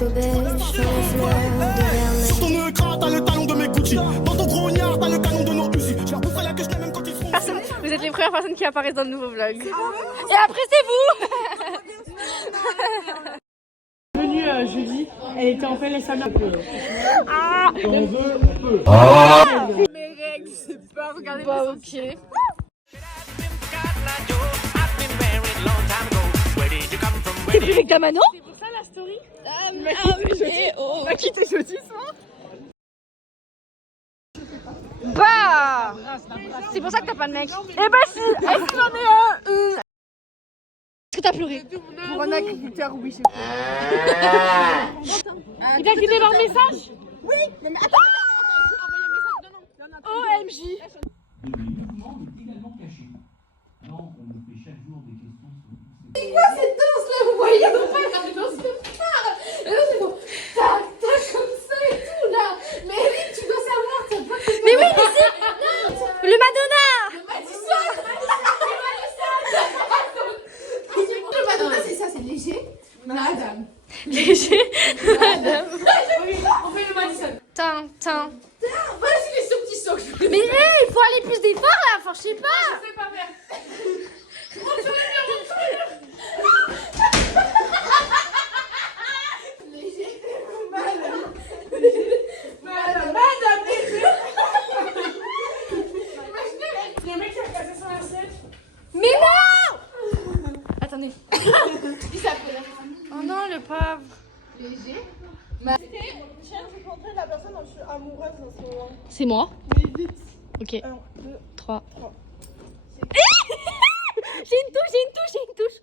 Sur ton écran, t'as le talon de mes Gucci. Dans ton grognard, t'as le canon de nos Uzi. Je leur boufferai la queue, je même quand ils font. Vous êtes les premières personnes qui apparaissent dans le nouveau vlog. Et après c'est vous. Venue jeudi, elle était en plein SAMU. Ah. Quand on veut, on peut. Mes règles, c'est pas regarder. Bah ok. T'es plus avec ta mano? C'est pour ça la story. Mais oh. M'a quitté jeudi soir. Bah. C'est pour ça que t'as pas de mec. Eh bah si. Est-ce que j'en ai un? Est-ce que t'as pleuré? Pour un agriculteur, oui, c'est fait. Il t'a quitté par message? Oui, mais attends, OMJ. C'est quoi cette danse là? Vous voyez, on va faire des danses de phare. Et là c'est bon, tac, tac, comme ça et tout là. Mais oui, tu dois savoir, ça doit être. Mais oui, mais si. Le Madonna. Le Madison. Le Madonna, c'est ça, c'est léger. Madame. Léger. Madame. On fait le Madison. Tintin. Vas-y, les petits socs. Mais hey, il faut aller plus d'efforts là. Enfin, je sais pas. Je sais pas faire. Mais non. Attendez. Il s'appelle. Oh non, le pauvre. Léger. Tiens, je montrer la personne dont je suis amoureuse en ce moment. C'est moi. Oui, vite. Ok. 1, 2, 3. 3. J'ai une touche.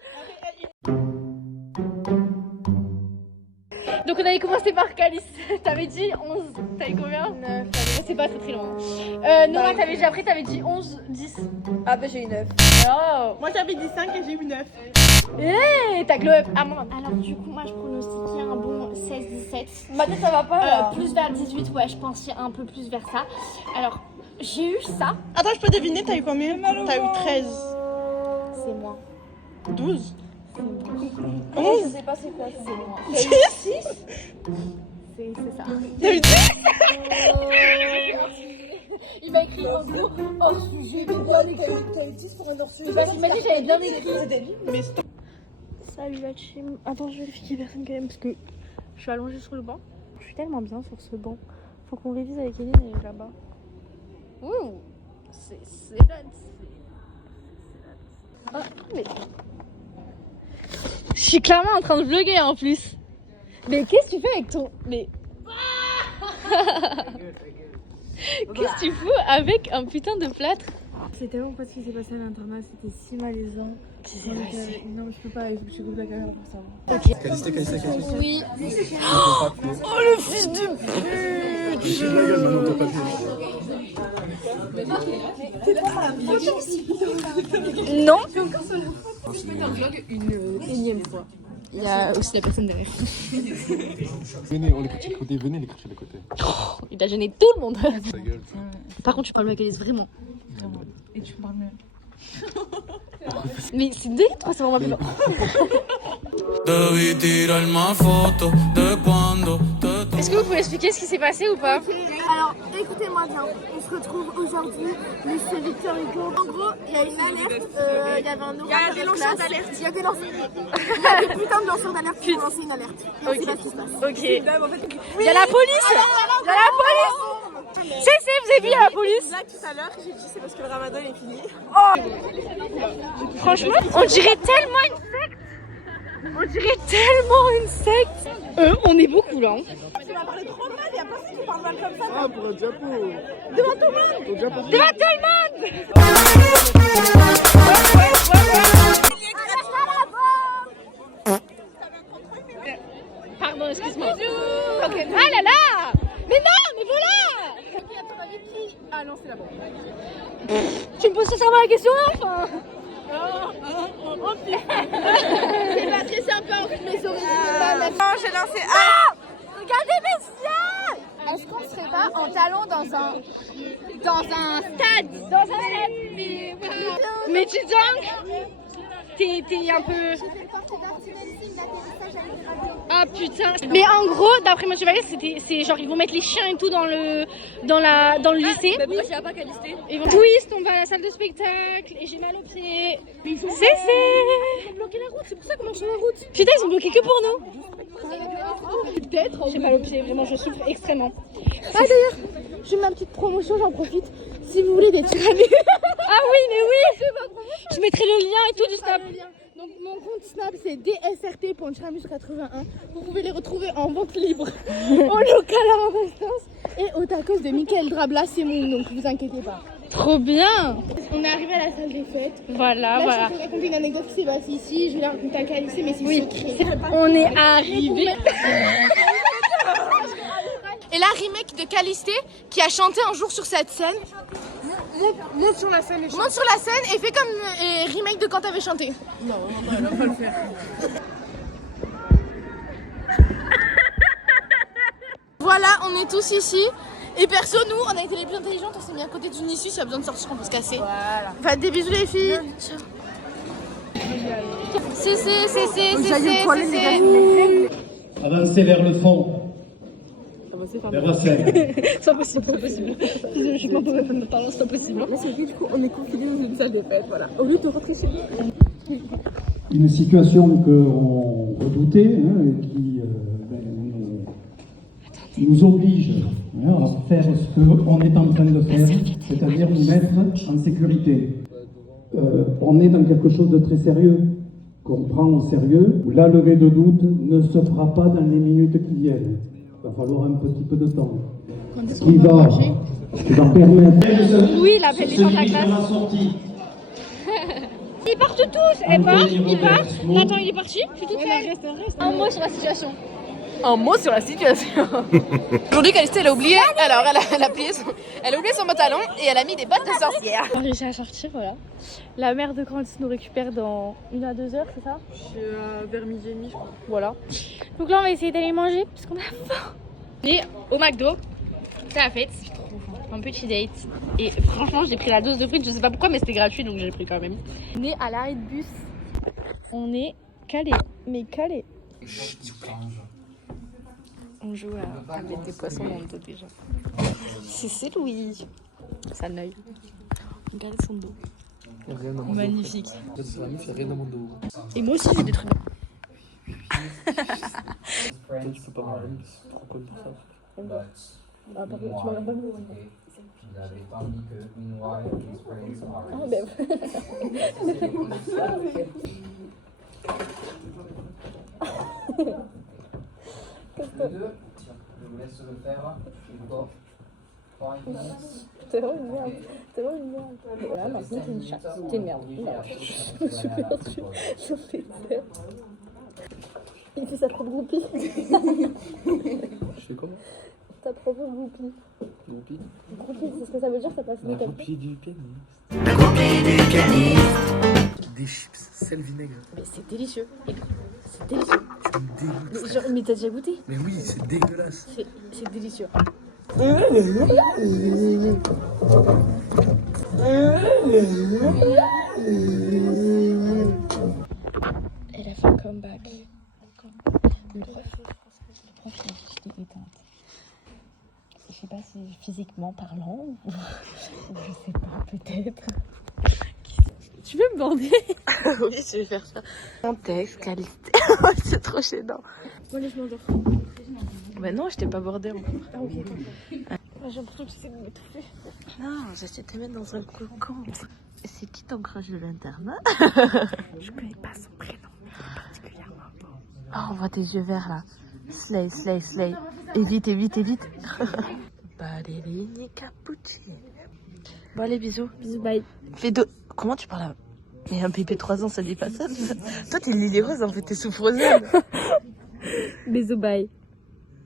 Donc on avait commencé par Calice. T'avais dit 11. T'avais combien? 9. C'est pas très loin. Nora, t'avais dit après, t'avais dit 11, 10. Ah, bah j'ai eu 9. Oh. Moi j'avais dit 5 et j'ai eu 9. Hey, t'as glow up. Ah, moi. Alors du coup, moi je pronostiquais un bon 16-17. Ma tête ça va pas là. Plus vers 18, ouais, je pensais un peu plus vers ça. Alors, j'ai eu ça. Attends, je peux deviner, t'as eu combien? T'as eu 13. C'est moi. 12. C'est moi. 11. Je sais pas c'est quoi, c'est moi. 6. C'est ça. T'as eu 10. Il m'a écrit hors sujet. T'as eu 10 pour un hors sujet. Il m'a dit que j'avais bien écrit. Mais stop. Salut la team. Attends, je vérifie qu'il y a personne quand même parce que je suis allongée sur le banc. Je suis tellement bien sur ce banc. Faut qu'on révise avec Hélène, elle est là-bas. Ouh, c'est là. Ah, mais... Je suis clairement en train de vlogger en plus. Mais qu'est-ce que tu fais avec ton... Mais... Qu'est-ce que tu fous avec un putain de plâtre? C'est tellement pas ce qui s'est passé à l'internat, c'était si malaisant. Non, je peux pas, il faut que je coupe la caméra pour ça. Ok. Oui. Oh le fils de pute! Non. Je mets dans le vlog une énième fois. Il y a aussi la personne derrière. Venez, on l'écoute sur le côté, venez l'écoute sur le côté. Oh, il a gêné tout le monde. Ta gueule. Par contre, tu parles avec Alice vraiment. Et tu parles même. Mais c'est des toi, c'est vraiment bien. Debí tirarme fotos de cuando te Est-ce que vous pouvez expliquer ce qui s'est passé ou pas? Alors, écoutez-moi bien, on se retrouve aujourd'hui, lycée Victor Hugo. En gros, il y a une alerte, il y avait un orage. Il y a des lanceurs d'alerte. Il y a des lanceurs d'alerte. Il y a des putains de lanceurs d'alerte qui ont lancé une alerte. Et on sait pas ce qui se passe. Ok. Il y a la police! Il y a la police! C'est, vous avez vu, il y a la police! Là tout à l'heure, j'ai dit c'est parce que le ramadan est fini. Franchement, on dirait tellement une secte! On dirait tellement une secte! On est beaucoup là. Hein. Tu vas parler trop mal, y'a personne qui parle mal comme ça. Ah, pour un diapo. Devant tout le monde. Au diapo. Devant tout le monde! Pardon, excuse-moi. Okay. Ah là là! Mais non, mais voilà! Qui, à ton avis, qui a lancé la bombe? Tu me poses sincèrement la question là, enfin? C'est Patrice un peu en mes origines. Non, j'ai lancé. Ah! Regardez mes yeux! Est-ce qu'on serait pas en talon dans un stade? Dans un stade! Mais tu dingues! T'es un peu... J'ai fait le porte d'artillerie, d'atterrissage avec radio. Ah Ah putain. Mais en gros, d'après Mathieu Vallée, c'est genre ils vont mettre les chiens et tout dans le lycée. Bah pourquoi j'irai pas calisté? Ils vont twist, on va à la salle de spectacle et j'ai mal aux pieds. Ils ont bloqué la route, c'est pour ça qu'on marche sur la route. Putain, ils ont bloqué que pour nous. Peut-être. J'ai mal aux pieds, vraiment, je souffre extrêmement. Ah d'ailleurs, j'ai ma petite promotion, j'en profite. Si vous voulez des tiranis. Ah oui, mais oui. Je mettrai le lien et tout du snap. Donc mon compte Snap c'est DSRT.Chiramus81. Vous pouvez les retrouver en vente libre au local à Restance et au tacos de Michael Drabla, c'est mon, donc vous inquiétez pas. Trop bien. On est arrivé à la salle des fêtes. Voilà, Là, voilà. je vais raconter une anecdote qui s'est passée ici. Je vais la raconter à Calissé, mais c'est secret. On est arrivé. Et là, remake de Calisté qui a chanté un jour sur cette scène. Monte sur la scène et Monte sur la scène et fais comme remake de quand t'avais chanté. Non, elle va pas le faire. Voilà, on est tous ici. Et perso, nous, on a été les plus intelligentes. On s'est mis à côté d'une issue. S'il y a besoin de sortir, on peut se casser. Voilà. Enfin, des bisous, les filles. Ciao. C'est. Avancez vers le fond. Vers la scène. C'est pas possible, c'est pas possible. Physiologiquement, pour me parler, c'est pas possible. Mais c'est du coup, on est confinés dans une salle des fêtes, voilà. Au lieu de rentrer chez nous. Une situation qu'on redoutait, nous oblige à faire ce qu'on est en train de faire, c'est-à-dire nous mettre en sécurité. On est dans quelque chose de très sérieux, qu'on prend au sérieux. La levée de doute ne se fera pas dans les minutes qui viennent. Il va falloir un petit peu de temps. Qui va permettre... Oui, il appelle les gens de la classe. Ils partent tous. Elle part, il part. Attends, il est parti. Je suis toute seule. Un mot sur la situation. Un mot sur la situation. Aujourd'hui, Calisté, elle a oublié. Alors, elle a oublié son pantalon et elle a mis des bottes de sorcière. On a réussi à sortir, voilà. La mère de Grandis nous récupère dans 1 à 2 heures, c'est ça? Vers midi et demi, je crois. Voilà. Donc là, on va essayer d'aller manger parce qu'on a faim. Et au McDo, c'est la fête. Un petit date. Et franchement, j'ai pris la dose de frites. Je sais pas pourquoi, mais c'était gratuit donc j'ai pris quand même. On est à l'arrêt de bus. On est calé. Mais calé. On joue à mettre des poissons dans le dos déjà. C'est Louis. Ça l'œil. Regardez son dos. Magnifique. Et moi aussi j'ai des trucs. Toi, tu peux pas m'arrêter, c'est trop cool pour ça. Ah, pardon, tu m'as pas mis. Ah, ben. C'est vraiment une merde. C'est vraiment une merde. Voilà, maintenant c'est une chatte. T'es une merde. Non, je me suis perdue. Je fais peur. Il fait sa propre groupie. Je fais comment? Ta propre groupie. Groupie? Groupie, c'est ce que ça veut dire, ça passe La nickel. groupie du pianiste. Des chips, sel, vinaigre. Mais c'est délicieux. C'est délicieux. Tu me dégoûtes. Mais, genre, mais t'as déjà goûté? Mais oui, c'est dégueulasse. C'est délicieux. Elle a fait un comeback. Le prof est éteinte. Je sais pas si physiquement parlant ou je sais pas, peut-être. Tu veux me border? Oui, je vais faire ça. Mon texte, Calisté. C'est trop gênant. Moi, je m'endors. Bah non, je t'ai pas bordé encore. Ah, ok. J'ai l'impression que tu sais de m'étouffer. Non, j'essaie de te mettre dans un cocon. C'est qui ton crush de l'internat? Je connais pas son prénom, mais il est particulièrement beau. Oh, on voit tes yeux verts là. Slay, slay, slay. Évite, évite, évite. Ballerine cappuccino. Bon, allez, bisous. Bisous, bye. Fais deux. Comment tu parles à... Mais un bébé 3 ans, ça dit pas ça. Toi, t'es Lily Rose, en fait, t'es souffreuse. Bisous, bye.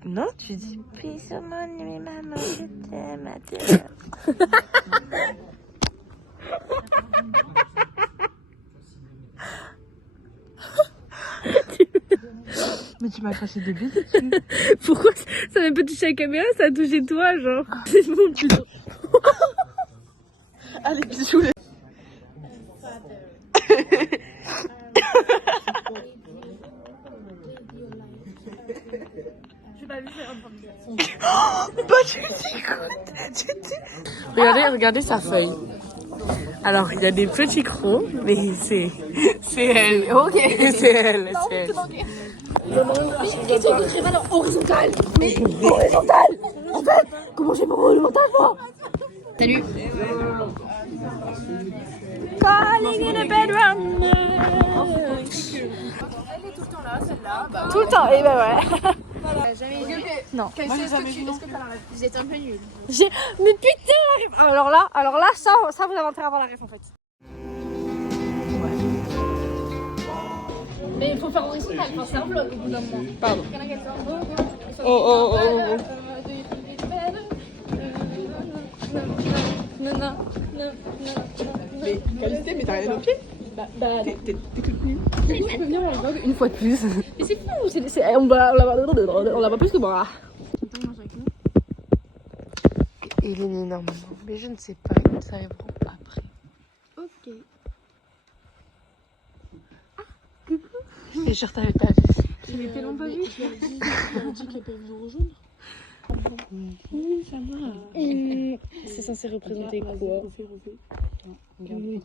Non, tu dis bisous, mon ami, maman, je t'aime, adieu. Mais tu m'as craché des bisous dessus. Pourquoi ça n'a pas touché la caméra, ça a touché toi, genre. C'est mon bisou. Allez, bisous. Regardez sa feuille. Alors, il y a des petits crocs, mais c'est elle. Ok. C'est elle. Horizontal. Mais horizontal. En fait, comment j'ai pas horizontal moi? Salut. Calling in a bedroom. Tout le temps, et ben ouais. Non. Vous êtes un peu nuls. Mais putain, la ref. Alors là, ça vous avez intérêt à avoir la ref en fait. Mais il faut faire horizontal, enfin c'est un vlog au bout d'un moment. Pardon. Oh. Oh. Mais qualité, mais t'as rien au pied. T'es toute nulle. Tu peux venir en vlog une fois de plus. Mais c'est fou, on la voit plus que moi. Il est énorme, mais je ne sais pas, ils arriveront après. Ok. Et sur ta vu. Je l'ai tellement pas vu. Je leur dis qu'elles peuvent nous rejoindre. Oui, ça va. C'est censé représenter quoi?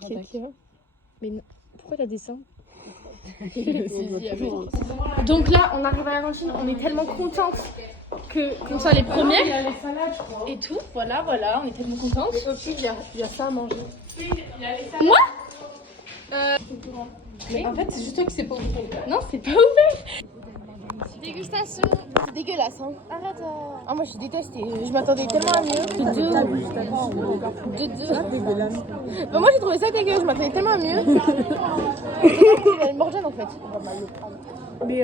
Quelqu'un. Mais non. Pourquoi t'as des seins? Donc là, on arrive à la cantine, on est tellement contente qu'on soit les premières et tout. Voilà, on est tellement contentes. Il y a ça à manger. Moi Mais en fait, c'est juste toi qui sais pas où faire. Non, c'est pas ouvert. Dégustation. C'est dégueulasse hein. Arrête. Ah moi je déteste et je m'attendais tellement à mieux. De deux. Bah, moi j'ai trouvé ça dégueu, je m'attendais tellement à mieux. Elle est morgane en fait. Mais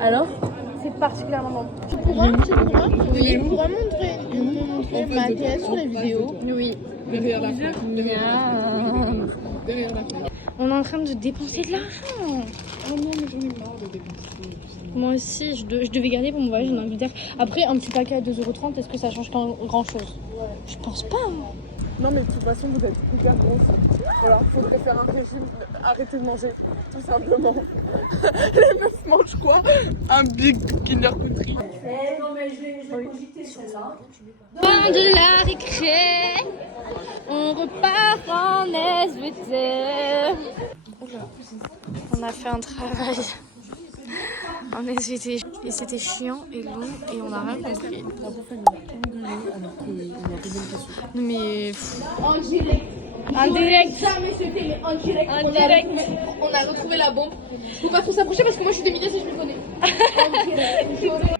alors? C'est particulièrement bon. Tu pourras montrer ma tête sur les vidéos. Oui. On est en train de dépenser de l'argent. Oh non, mais j'en ai marre de dépenser. Moi aussi, je devais garder pour mon voyage en Angleterre. Après, un petit paquet à 2,30 €, est-ce que ça change grand chose? Je pense pas. Non, mais de toute façon, vous êtes hyper grosse. Voilà, faudrait faire un régime, arrêter de manger, tout simplement. Les meufs mangent quoi? Un Big Kinder Country. Fin de la récré, on repart en SVT. On a fait un travail en SVT et c'était chiant et long et on a rien compris. Non mais... En direct. En direct. Jamais sauté, mais en direct. En direct. On a retrouvé la bombe. Faut pas trop s'approcher parce que moi je suis démitée si je me connais. En direct.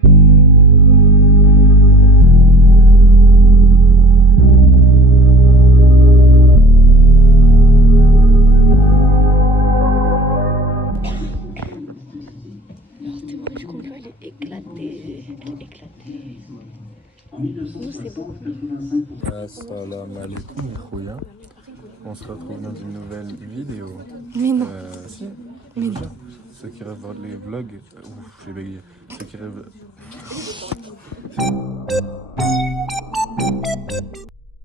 Assalamu alaikum, Khouya. On se retrouve dans une nouvelle vidéo. Mais non. Si, Mais déjà. Ceux qui regardent les vlogs. Ouf, j'ai bégayé. Ceux qui regardent.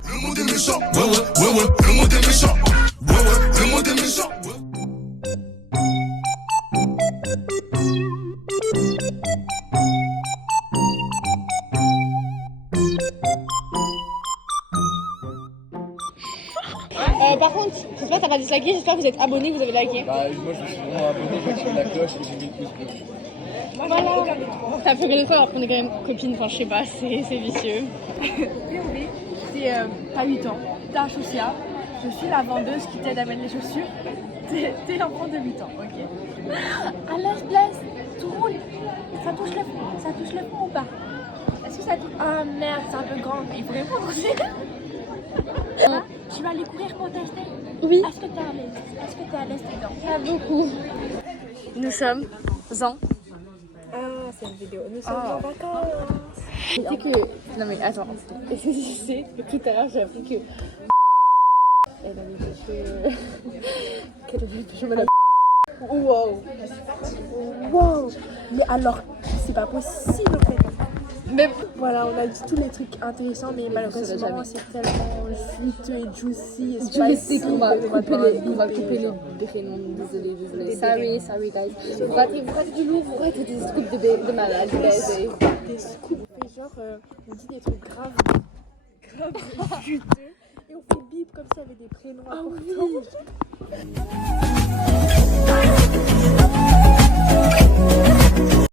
Le monde est méchant, ouais, le monde est méchant, ouais, le monde est méchant. Par contre, j'espère que t'as pas disliké, j'espère que vous êtes abonné, que vous avez liké. Bah, moi je me suis vraiment abonné, j'ai activé la cloche et j'ai mis le pouce bleu. Voilà. T'as fait aucun alors qu'on est quand même copines, enfin je sais pas, c'est vicieux. C'est t'as 8 ans, t'as un chaussard, je suis la vendeuse qui t'aide à mettre les chaussures, t'es l'enfant de 8 ans, ok. À l'âge place, tout roule, ça touche le fond ou pas? Est-ce que ça touche? Ah merde, c'est un peu grand, il faut répondre aussi. Tu vas aller courir pour tester? Oui. Est-ce que t'es à l'aise? Est-ce que t'es à l'aise dedans? Pas beaucoup. Nous sommes en... Ah, c'est une vidéo. Nous sommes en vacances. Tu sais que... Non mais attends, c'est que tout à l'heure j'ai appris que... Elle avait touché... Qu'elle avait touché ma... Wow. Wow. Mais alors, c'est pas possible en fait. Mais voilà, on a dit tous les trucs intéressants, mais malheureusement, c'est tellement juteux et juicy et spicy qu'on va couper les prénoms. Désolé. Sorry guys. Vous ratez du lourd, vous ratez des scoops de malade. Des scoops. On fait genre, on dit des trucs graves juteux et on fait bip comme ça avec des prénoms importants.